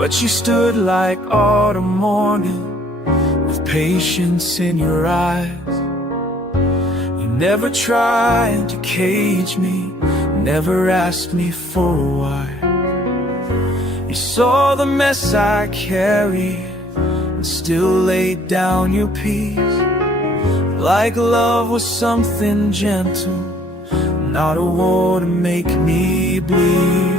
But you stood like autumn morning, with patience in your eyes. You never tried to cage me, never asked me for why. You saw the mess I carried, and still laid down your peace. Like love was something gentle, not a war to make me bleed.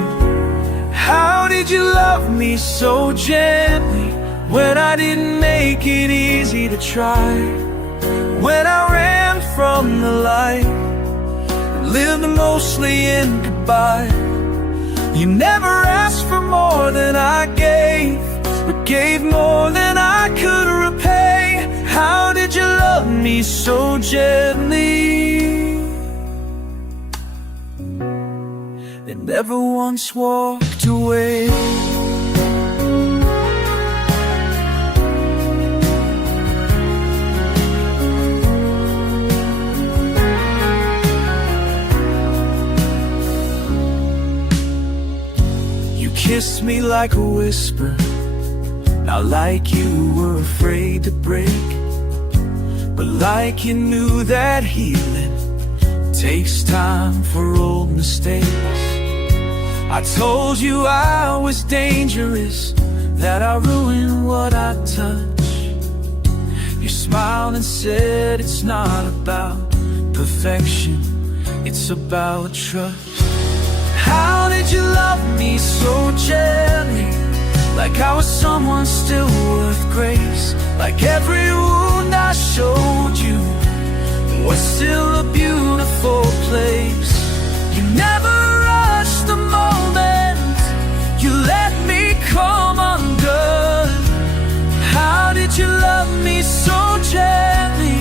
How did you love me so gently, when I didn't make it easy to try? When I ran from the light, lived mostly in goodbye. You never asked for more than I gave, but gave more than I could repay. How did you love me so gently, and never once walked away? You kissed me like a whisper, not like you were afraid to break, but like you knew that healing takes time for old mistakes. I told you I was dangerous, that I ruined what I touch. You smiled and said it's not about perfection, it's about trust. How did you love me so gently, like I was someone still worth grace? Like every wound I showed you was still a beautiful place. You never rushed the moment, you let me come undone. How did you love me so gently,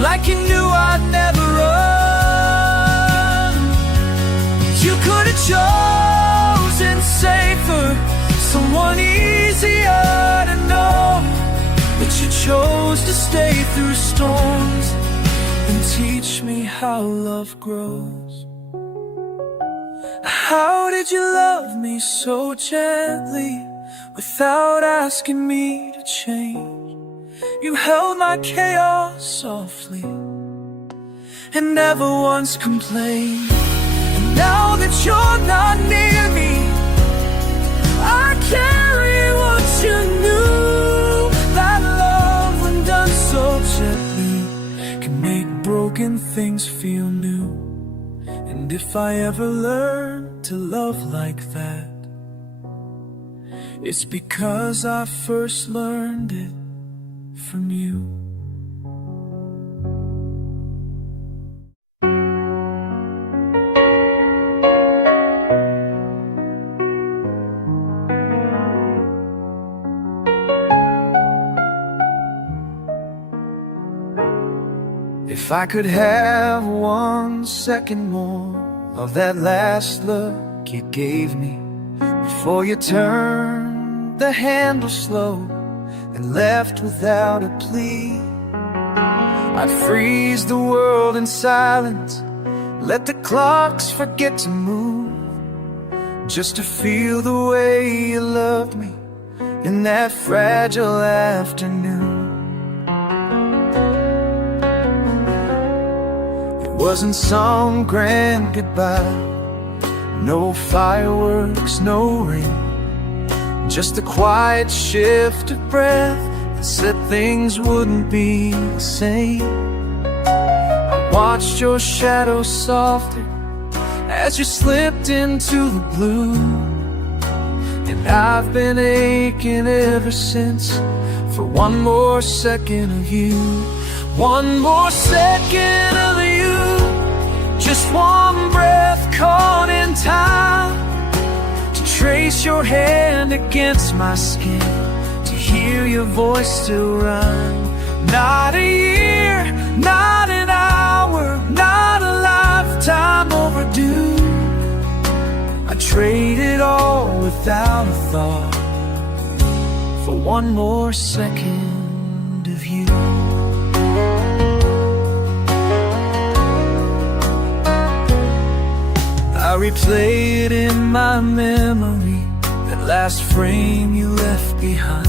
like you knew I'd never run? You could have chosen safer, someone easier to know, but you chose to stay through storms and teach me how love grows. How did you love me so gently, without asking me to change? You held my chaos softly, and never once complained. And now that you're not near me, I carry what you knew. That love, when done so gently, can make broken things feel new. And if I ever learn to love like that, it's because I first learned it from you. If I could have 1 second more of that last look you gave me, before you turned the handle slow and left without a plea, I'd freeze the world in silence, let the clocks forget to move, just to feel the way you loved me in that fragile afternoon. It wasn't some grand goodbye, No fireworks, no ring, just a quiet shift of breath that said things wouldn't be the same. I watched your shadow soften as you slipped into the blue, and I've been aching ever since for one more second of you. One more second of you, just one breath caught in time, to trace your hand against my skin, to hear your voice still rhyme. Not a year, not an hour, not a lifetime overdue. I trade it all without a thought for one more second of you. I replay it in my memory, that last frame you left behind,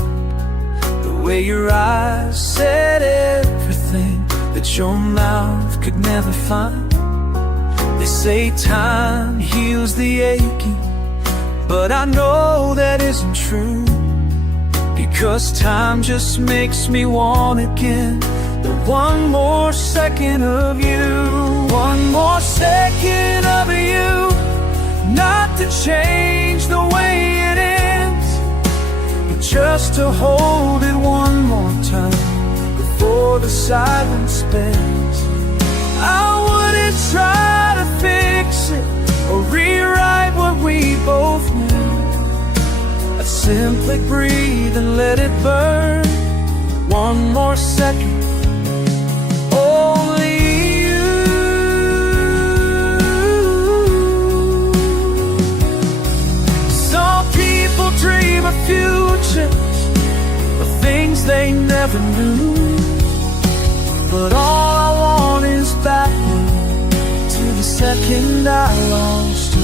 the way your eyes said everything that your mouth could never find. They say time heals the aching, but I know that isn't true, because time just makes me want again the one more second of you. One more second of you, not to change the way it ends, but just to hold it one more time before the silence spends. I wouldn't try to fix it or rewrite what we both knew. I'd simply breathe and let it burn one more second. Only you. Some people dream of futures, of things they never knew, but all I want is backward to the second I lost you.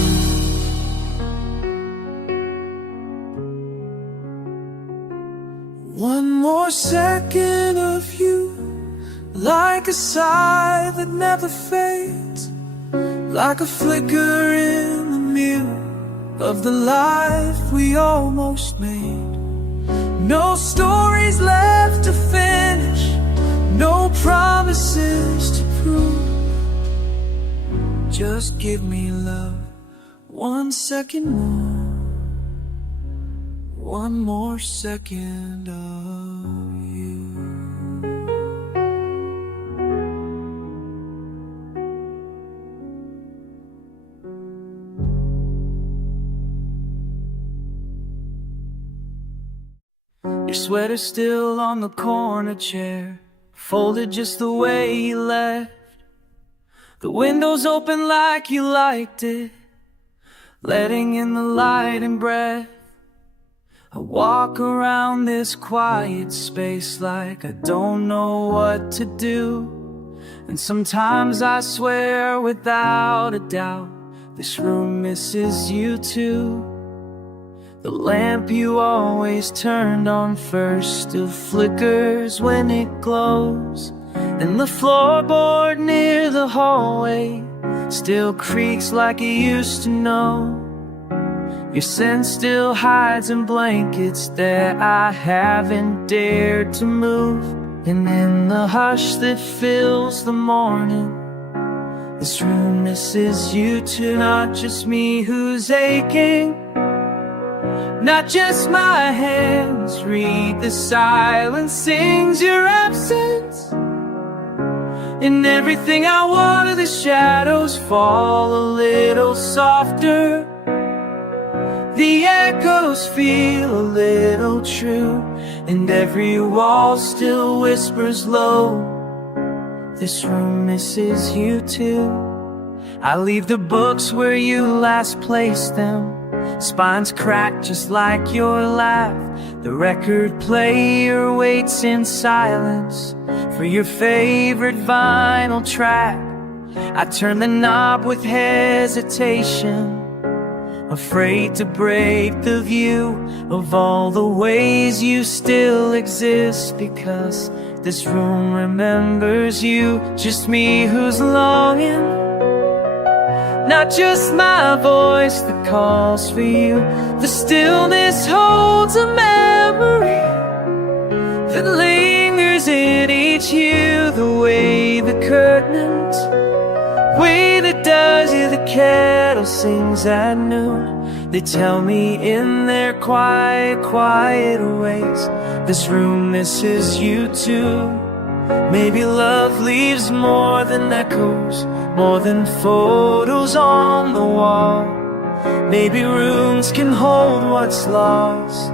One more second of you, like a sigh that never fades, like a flicker in the mirror of the life we almost made. No stories left to finish, no promises to prove. Just give me love, one second more, one more second of you. Your sweater's still on the corner chair, folded just the way you left. The window's open like you liked it, letting in the light and breath. I walk around this quiet space like I don't know what to do, and sometimes I swear without a doubt this room misses you too. The lamp you always turned on first still flickers when it glows, and the floorboard near the hallway still creaks like it used to know. Your scent still hides in blankets that I haven't dared to move, and in the hush that fills the morning, this room misses you too. Not just me who's aching, not just my hands read the silence, sings your absence. In everything I water, the shadows fall a little softer, the echoes feel a little true, and every wall still whispers low, this room misses you too. I leave the books where you last placed them, spines cracked just like your laugh. The record player waits in silence for your favorite vinyl track. I turn the knob with hesitation, afraid to break the view of all the ways you still exist, because this room remembers you. Just me who's longing, not just my voice that calls for you. The stillness holds a memory that lingers in each hue. The way the curtains wait, it does. Yeah, the kettle sings at noon. They tell me in their quiet, quiet ways, this room misses you too. Maybe love leaves more than echoes, more than photos on the wall. Maybe rooms can hold what's lost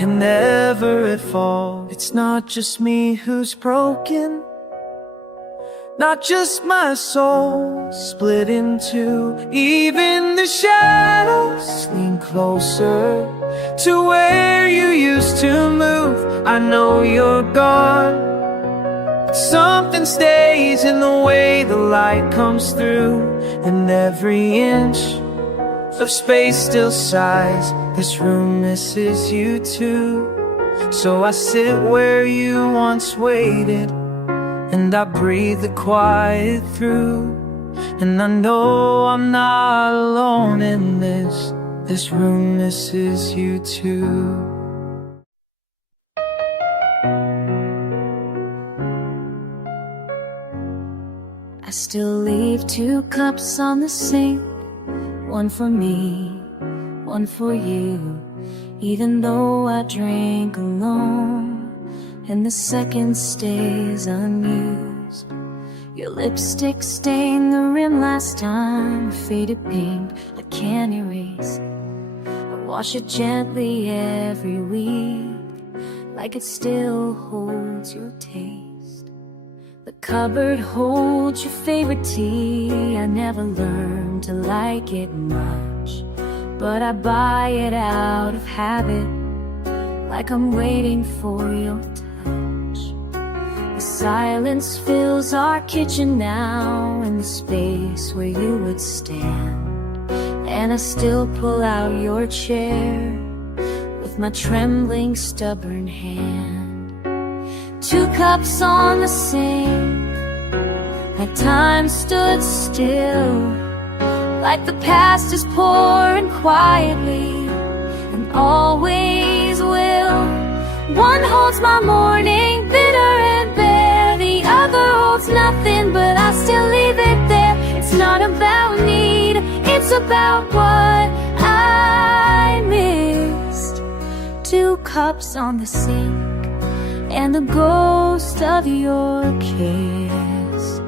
and never at fall. It's not just me who's broken, not just my soul split in two. Even the shadows lean closer to where you used to move. I know you're gone, but something stays in the way the light comes through. And every inch of space still sighs, this room misses you too. So I sit where you once waited, and I breathe the quiet through. And I know I'm not alone in this. This room misses you too. I still leave 2 cups on the sink, one for me, one for you. Even though I drink alone and the second stays unused. Your lipstick stained the rim last time, faded pink I can't erase. I wash it gently every week, like it still holds your taste. The cupboard holds your favorite tea. I never learned to like it much, but I buy it out of habit, like I'm waiting for your touch. The silence fills our kitchen now, in the space where you would stand, and I still pull out your chair with my trembling, stubborn hand. 2 cups on the sink, like time stood still, like the past is pouring quietly and always will. One holds my morning bitter and bare, the other holds nothing, but I still leave it there. It's not about need, it's about what I missed. 2 cups on the sink, and the ghost of your kiss.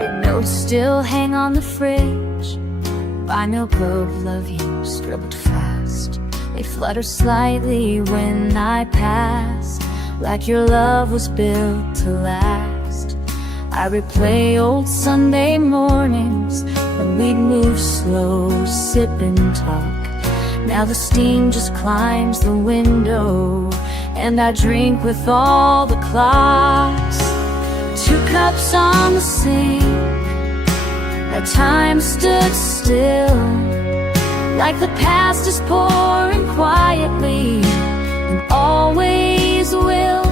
Your notes still hang on the fridge, by milk of love you scribbled fast. They flutter slightly when I pass, like your love was built to last. I replay old Sunday mornings when we'd move slow, sip and talk. Now the steam just climbs the window, and I drink with all the clocks. 2 cups on the sink, that time stood still, like the past is pouring quietly and always will.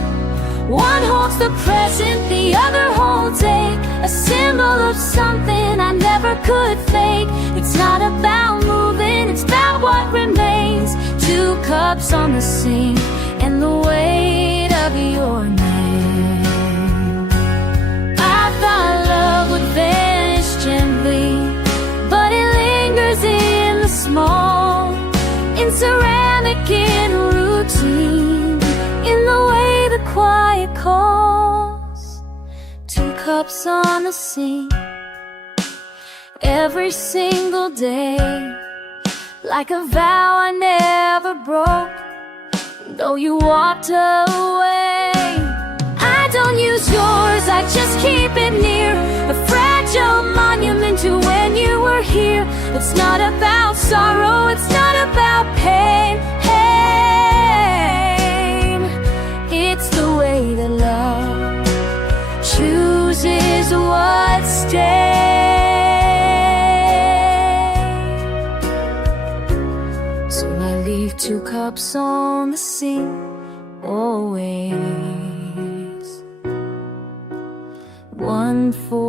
One holds the present, the other holds ache, a symbol of something I never could fake. It's not about moving, it's about what remains. 2 cups on the sink, and the weight of your name. I thought love would vanish gently, but it lingers in the small, in ceramic, in routine, in the way the quiet calls. 2 cups on the sink, every single day, like a vow I never broke, though you walked away. I don't use yours, I just keep it near, a fragile monument to when you were here. It's not about sorrow, it's not about pain. It's the way that love chooses what stays. So I leave 2 cups on the sink, always. One for